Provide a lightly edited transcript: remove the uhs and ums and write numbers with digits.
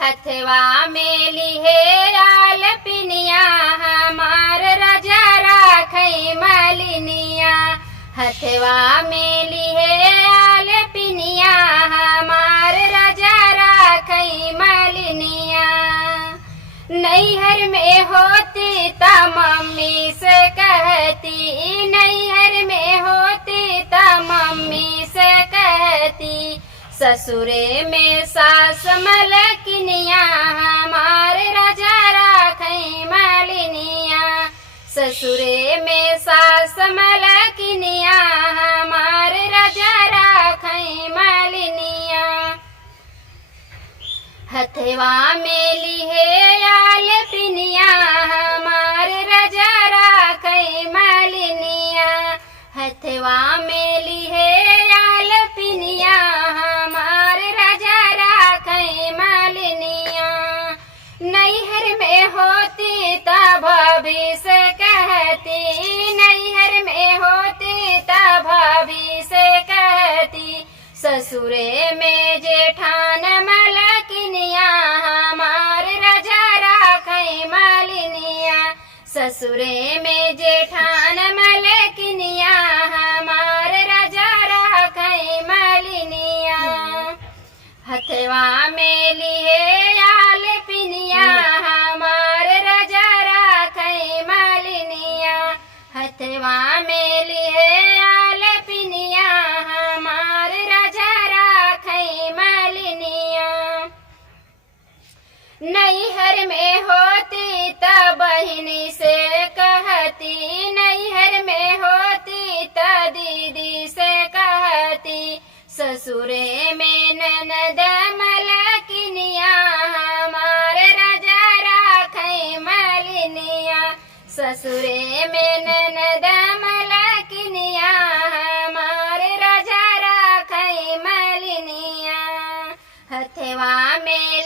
हथवा में लिहे आल पिनिया हमार राजा राखई मलिनिया। हथवा में लिहे आल पिनिया हमार राजा राखई मलिनिया। नैहर में होती ता मम्मी से कहती, नैहर में होती ता मम्मी से कहती, ससुरे में सास मलकिनिया हमारे राजा राखई मलिनिया। ससुरे में सास मलकिनिया हमारे राजा राखई मलिनिया। हथवा में लिहे आल पिनिया हमारे राजा राखई मलिनिया। हथवा में लिहे आल पिनिया हमारे राजा राखई मलिनिया। नैहर में होती ता भाभी से कहती, नैहर में होती ता भाभी से कहती, ससुरे में जेठान मलकिनिया हमारे राजा राखई मलिनिया। ससुरे में जेठान मलकिनिया हमारे राजा राखई मलिनिया। हथवा में लिहे आल पिनिया हमारे राजा राखई मलिनिया। हथवा में लिहे आल पिनिया हमारे राजा राखई मलिनिया। नैहर में होती ता बहिनी से कहती, नैहर में होती ता दीदी से कहती, ससुरे में ननद मलकिनिया हमारे राजा राखई मलिनिया। ससुरे में ननद मलकिनिया हमारे राजा राखई मलिनिया। हथवा में